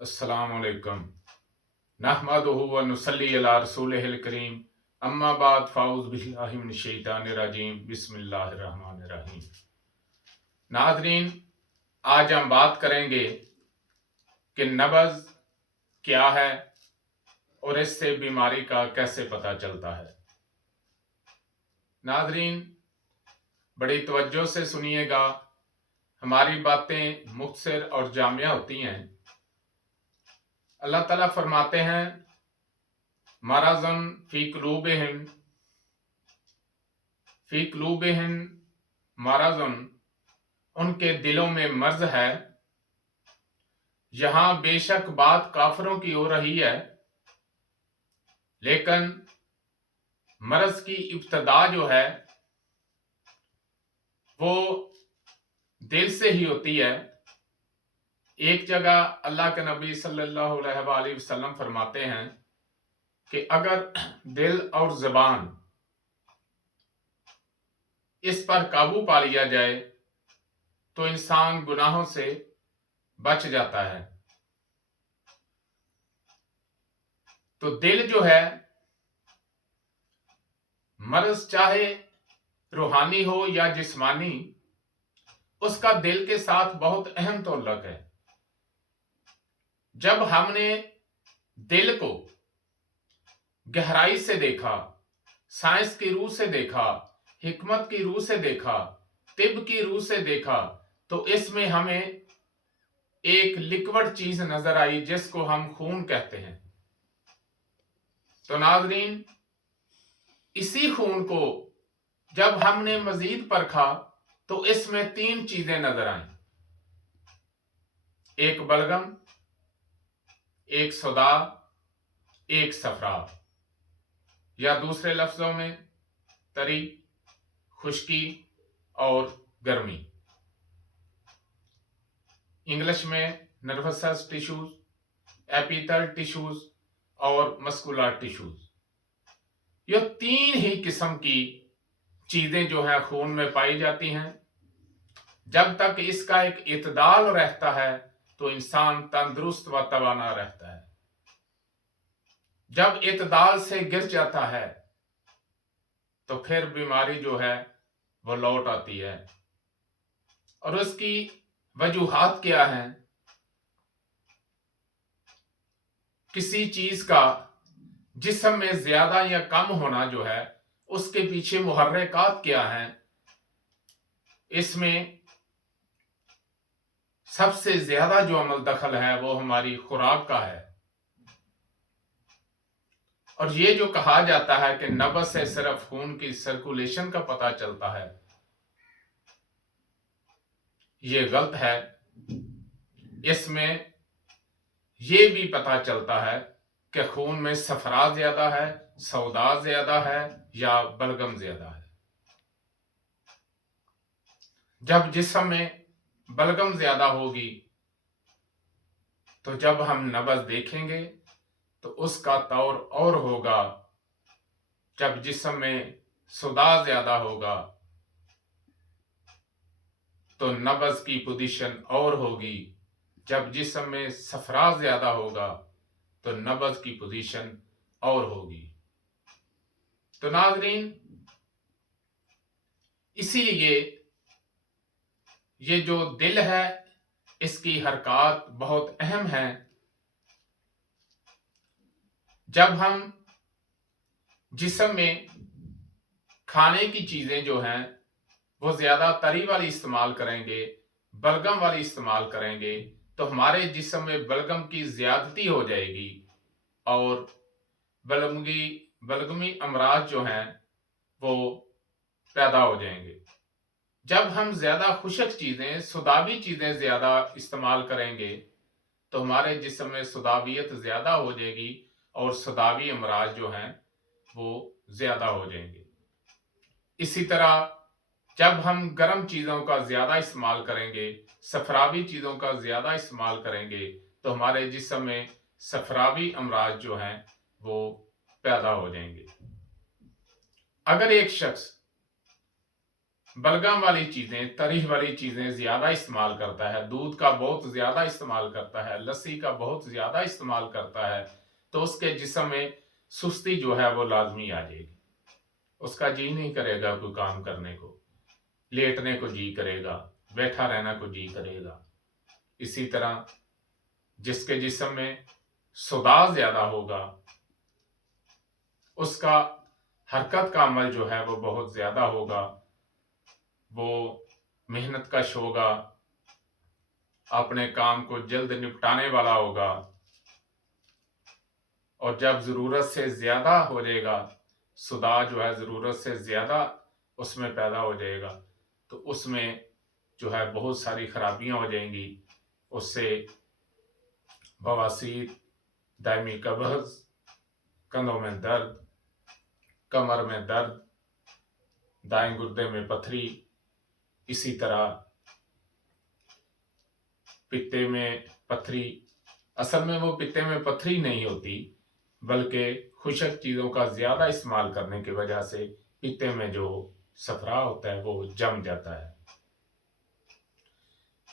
अस्सलाम वालेकुम नहमदुहु व नुसल्ली अला रसूलिहिल करीम अम्मा बाद फ़ाउज़ बिल्लाहि मिनश शैतानिर रजीम बिस्मिल्लाहिर रहमानिर रहीम। नाज़रीन, आज हम बात करेंगे कि नब्ज़ क्या है और इससे बीमारी का कैसे पता चलता है। नाज़रीन, बड़ी तवज्जो से सुनिएगा, हमारी बातें मुख्तसर और जामिया होती हैं। अल्लाह ताला फरमाते हैं, मरज़न फ़ी क़ुलूबिहिम मरज़न, उनके दिलों में मर्ज है। यहां बेशक बात काफिरों की हो रही है, लेकिन मर्ज की इब्तदा जो है वो दिल से ही होती है। एक जगह अल्लाह के नबी सल्लल्लाहु अलैहि वसल्लम फरमाते हैं कि अगर दिल और ज़बान इस पर काबू पा लिया जाए तो इंसान गुनाहों से बच जाता है। तो दिल जो है, मर्ज चाहे रूहानी हो या जिस्मानी, उसका दिल के साथ बहुत अहम ताल्लुक है। जब हमने दिल को गहराई से देखा, साइंस की रूह से देखा, हिकमत की रूह से देखा, तिब की रूह से देखा, तो इसमें हमें एक लिक्विड चीज नजर आई जिसको हम खून कहते हैं। तो नाज़रीन, इसी खून को जब हमने मजीद परखा तो इसमें 3 चीजें नजर आईं। एक बलगम, एक सौदा, एक सफरा, या दूसरे लफ्जों में तरी, खुश्की और गर्मी। इंग्लिश में नर्वस टिश्यूज, एपिथेलियल टिश्यूज और मस्कुलर टिश्यूज। ये 3 ही किस्म की चीजें जो है खून में पाई जाती हैं। जब तक इसका एक इतदाल रहता है तो इंसान तंदुरुस्त व तवाना रहता है। जब इतदाल से गिर जाता है तो फिर बीमारी जो है वो लौट आती है। और उसकी वजूहात क्या हैं? किसी चीज का जिस्म में ज्यादा या कम होना जो है, उसके पीछे मुहर्रिकात क्या हैं? इसमें सबसे ज्यादा जो अमल दखल है वो हमारी खुराक का है। और ये जो कहा जाता है कि नब्ज़ से सिर्फ खून की सर्कुलेशन का पता चलता है, ये गलत है। इसमें ये भी पता चलता है कि खून में सफरा ज्यादा है, सौदा ज्यादा है या बलगम ज्यादा है। जब जिस्म में बलगम ज्यादा होगी तो जब हम नब्ज़ देखेंगे तो उसका तौर और होगा। जब जिस्म में सौदा ज्यादा होगा तो नब्ज़ की पोजीशन और होगी। जब जिस्म में सफरा ज्यादा होगा तो नब्ज़ की पोजीशन और होगी। तो नाज़रीन, इसीलिए ये जो दिल है, इसकी हरकत बहुत अहम है। जब हम जिस्म में खाने की चीजें जो हैं वो ज्यादा तरी वाली इस्तेमाल करेंगे, बलगम वाली इस्तेमाल करेंगे, तो हमारे जिस्म में बलगम की ज्यादती हो जाएगी और बलगमी अमराज जो हैं वो पैदा हो जाएंगे। जब हम ज्यादा खुशक चीजें, सुदाबी चीजें ज्यादा इस्तेमाल करेंगे तो हमारे जिस्म में सुदाबियत ज्यादा हो जाएगी और सुदाबी अमराज जो हैं वो ज्यादा हो जाएंगे। इसी तरह जब हम गर्म चीजों का ज्यादा इस्तेमाल करेंगे, सफरावी चीजों का ज्यादा इस्तेमाल करेंगे, तो हमारे जिस्म में सफरावी अमराज जो हैं वो पैदा हो जाएंगे। अगर एक शख्स बलगम वाली चीजें, तरी वाली चीजें ज्यादा इस्तेमाल करता है, दूध का बहुत ज्यादा इस्तेमाल करता है, लस्सी का बहुत ज्यादा इस्तेमाल करता है, तो उसके जिस्म में सुस्ती जो है वो लाजमी आ जाएगी। उसका जी नहीं करेगा कोई काम करने को, लेटने को जी करेगा, बैठा रहना को जी करेगा। इसी तरह जिसके जिस्म में सुदाह ज्यादा होगा, उसका हरकत का अमल जो है वो बहुत ज्यादा होगा, वो मेहनत कश होगा, अपने काम को जल्द निपटाने वाला होगा, और जब जरूरत से ज्यादा हो जाएगा, सुदाह जो है जरूरत से ज्यादा उसमें पैदा हो जाएगा, तो उसमें जो है बहुत सारी खराबियां हो जाएंगी। उससे बवासीर, दायमी कब्ज, कंधों में दर्द, कमर में दर्द, दाएं गुर्दे में पथरी, इसी तरह पित्ते में पथरी। असल में वो पित्ते में पथरी नहीं होती, बल्कि खुशक चीज़ों का ज़्यादा इस्तेमाल करने की वजह से पित्ते में जो सफरा होता है वो जम जाता है।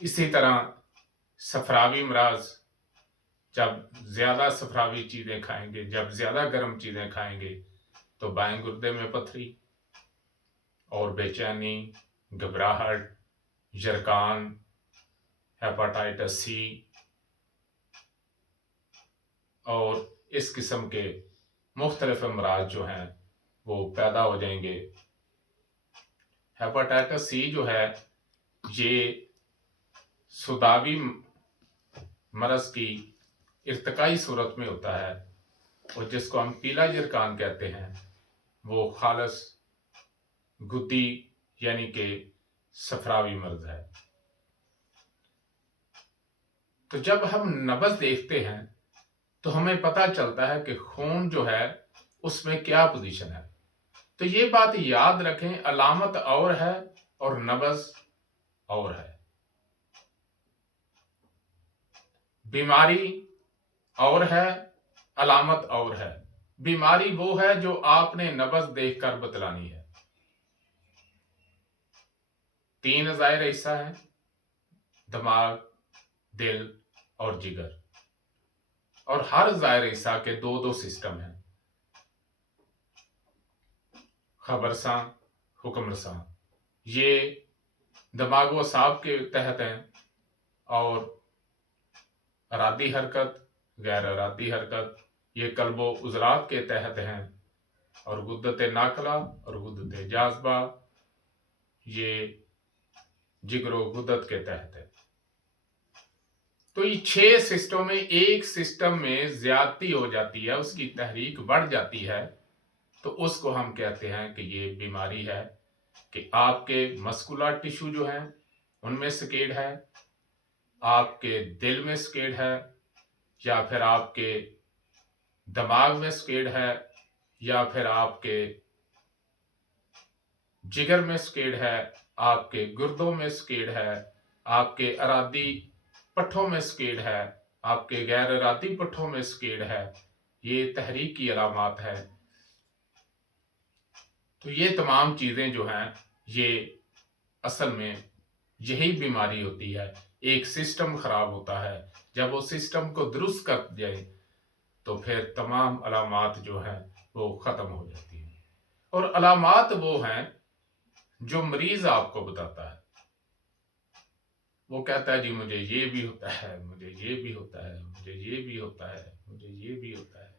इसी तरह सफरावी मराज, जब ज़्यादा सफरावी चीज़ें खाएंगे, जब ज़्यादा गर्म चीज़ें खाएंगे, तो बाएं गुर्दे में पथरी और बेचैनी, घबराहट, जरकान, हेपाटाइटिस सी और इस किस्म के मुख्तलिफ अमराज जो हैं वो पैदा हो जाएंगे। हेपाटाइटिस सी जो है ये सुदावी मरज की इर्तिकाई सूरत में होता है, और जिसको हम पीला जरकान कहते हैं, वो खालस गुद्दी यानी कि सफरावी मर्ज है। तो जब हम नब्ज देखते हैं तो हमें पता चलता है कि खून जो है उसमें क्या पोजीशन है। तो ये बात याद रखें, अलामत और है और नब्ज और है। बीमारी और है, अलामत और है। बीमारी वो है जो आपने नब्ज देखकर बतलानी है। 3 ज़ाहिर हिस्सा है, दिमाग, दिल और जिगर, और हर ज़ाहिर हिस्सा के 2-2 सिस्टम हैं, खबरसां, हुक्मरसां। ये दिमाग व असाब के तहत हैं, और अरादी हरकत, गैर अरादी हरकत ये कल्बो उजलात के तहत हैं, और गुद्दत नाकला और गुद्दत जाज़बा ये जिगरो गुद्दत के तहत है। तो ये 6 सिस्टम में एक सिस्टम में ज्यादती हो जाती है, उसकी तहरीक बढ़ जाती है, तो उसको हम कहते हैं कि ये बीमारी है, कि आपके मस्कुलर टिश्यू जो हैं उनमें स्केड है, आपके दिल में स्केड है, या फिर आपके दिमाग में स्केड है, या फिर आपके जिगर में स्केड है, आपके गुर्दों में स्केड है, आपके अरादी पट्ठों में स्केड है, आपके गैर अरादी पट्ठों में स्केड है। ये तहरीक की अलामत है। तो ये तमाम चीज़ें जो हैं ये असल में यही बीमारी होती है। एक सिस्टम खराब होता है, जब वो सिस्टम को दुरुस्त कर जाए तो फिर तमाम अलामत जो हैं वो ख़त्म हो जाती हैं। और अलामत वो हैं जो मरीज आपको बताता है। वो कहता है जी मुझे ये भी होता है, मुझे ये भी होता है, मुझे ये भी होता है, मुझे ये भी होता है।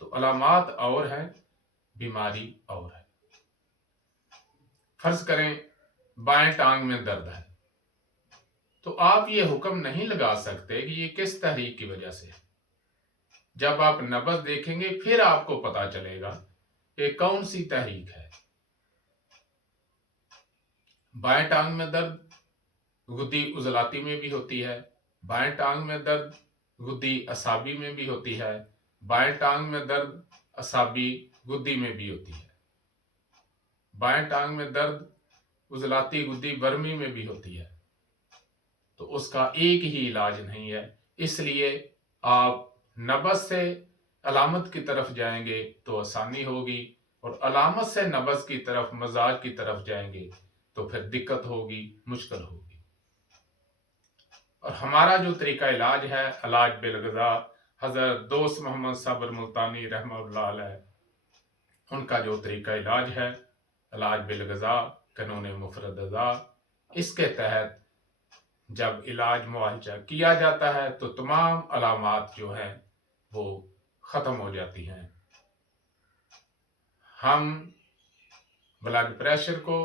तो अलामत और है, बीमारी और है। फर्ज करें बाएं टांग में दर्द है, तो आप ये हुक्म नहीं लगा सकते कि ये किस तहरीक की वजह से है। जब आप नब्ज देखेंगे फिर आपको पता चलेगा कि कौन सी तहरीक है। बाएं टांग में दर्द गुद्दी उजलाती में भी होती है, बाएं टांग में दर्द गुद्दी असाबी में भी होती है, बाएं टांग में दर्द असाबी गुद्दी में भी होती है, बाएं टांग में दर्द उजलाती गुद्दी बर्मी में भी होती है। तो उसका एक ही इलाज नहीं है, इसलिए आप नब्ज से अलामत की तरफ जाएंगे तो आसानी होगी, اور علامت سے نبض کی طرف، مزاج کی طرف جائیں گے تو پھر دقت ہوگی، مشکل ہوگی۔ اور ہمارا جو طریقہ علاج ہے، علاج بالغذا، حضرت دوست محمد صابر ملتانی رحمہ اللہ علیہ ان کا جو طریقہ علاج ہے، علاج بالغذا قانون مفرد غذا، اس کے تحت جب علاج معالجہ کیا جاتا ہے تو تمام علامات جو ہیں وہ ختم ہو جاتی ہیں۔ ہم بلڈ پریشر کو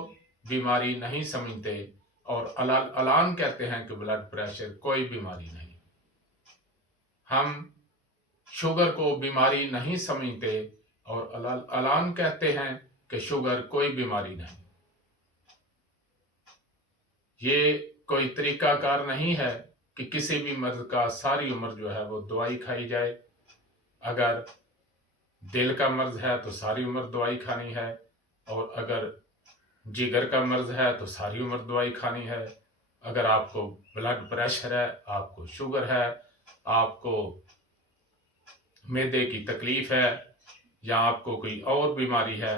بیماری نہیں سمجھتے اور الان کہتے ہیں کہ بلڈ پریشر کوئی بیماری نہیں۔ ہم شوگر کو بیماری نہیں سمجھتے اور الان کہتے ہیں کہ شوگر کوئی بیماری نہیں۔ یہ کوئی طریقہ کار نہیں ہے کہ کسی بھی مرض کا ساری عمر جو ہے وہ دوائی کھائی جائے۔ اگر دل کا مرض ہے تو ساری عمر دوائی کھانی ہے، اور اگر جگر کا مرض ہے تو ساری عمر دوائی کھانی ہے۔ اگر آپ کو بلڈ پریشر ہے، آپ کو شوگر ہے، آپ کو معدے کی تکلیف ہے، یا آپ کو کوئی اور بیماری ہے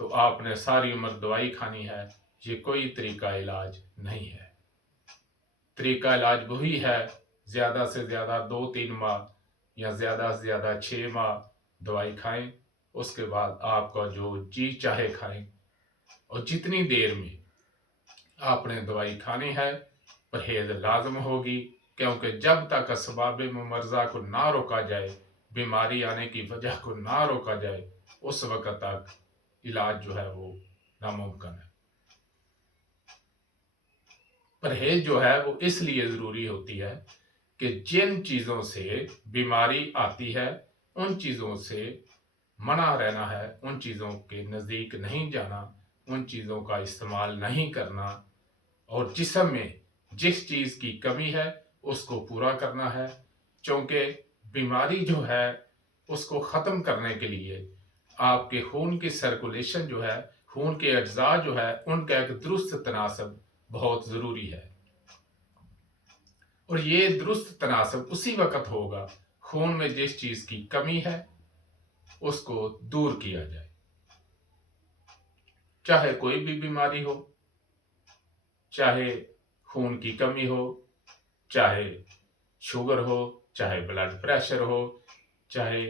تو آپ نے ساری عمر دوائی کھانی ہے۔ یہ کوئی طریقہ علاج نہیں ہے۔ طریقہ علاج وہی ہے، زیادہ سے زیادہ 2-3 ماہ یا زیادہ سے زیادہ 6 ماہ دوائی کھائیں، اس کے بعد آپ کا جو جی چاہے کھائیں، اور جتنی دیر میں آپ نے دوائی کھانی ہے پرہیز لازم ہوگی، کیونکہ جب تک اسباب ممرضہ کو نہ روکا جائے، بیماری آنے کی وجہ کو نہ روکا جائے، اس وقت تک علاج جو ہے وہ ناممکن ہے۔ پرہیز جو ہے وہ اس لیے ضروری ہوتی ہے کہ جن چیزوں سے بیماری آتی ہے ان چیزوں سے منع رہنا ہے، ان چیزوں کے نزدیک نہیں جانا، ان چیزوں کا استعمال نہیں کرنا، اور جسم میں جس چیز کی کمی ہے اس کو پورا کرنا ہے، چونکہ بیماری جو ہے اس کو ختم کرنے کے لیے آپ کے خون کی سرکولیشن جو ہے، خون کے اجزاء جو ہے، ان کا ایک درست تناسب بہت ضروری ہے، اور یہ درست تناسب اسی وقت ہوگا خون میں جس چیز کی کمی ہے اس کو دور کیا جائے، چاہے کوئی بھی بیماری ہو، چاہے خون کی کمی ہو، چاہے شوگر ہو، چاہے بلڈ پریشر ہو، چاہے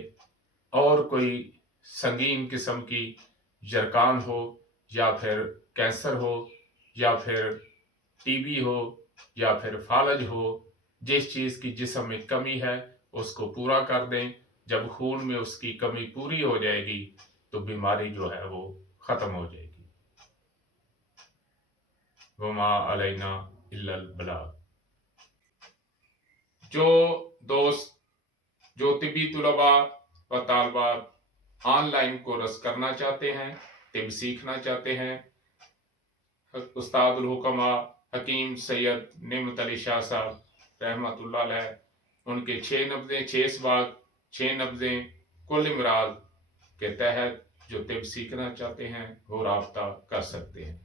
اور کوئی سنگین قسم کی جرکان ہو، یا پھر کینسر ہو، یا پھر ٹی بی ہو، یا پھر فالج ہو، جس چیز کی جسم میں کمی ہے اس کو پورا کر دیں۔ جب خون میں اس کی کمی پوری ہو جائے گی تو بیماری جو ہے وہ ختم ہو جائے گی۔ وما علینا الا البلاغ۔ جو دوست جو طبی طلباء و طالبات آن لائن کورس کرنا چاہتے ہیں، طب سیکھنا چاہتے ہیں، استاد الحکماء حکیم سید نعمت علی شاہ صاحب رحمۃ اللہ علیہ ان کے 6 نبضیں 6 اسباق 6 نبضیں کل امراض کے تحت جو طب سیکھنا چاہتے ہیں وہ رابطہ کر سکتے ہیں۔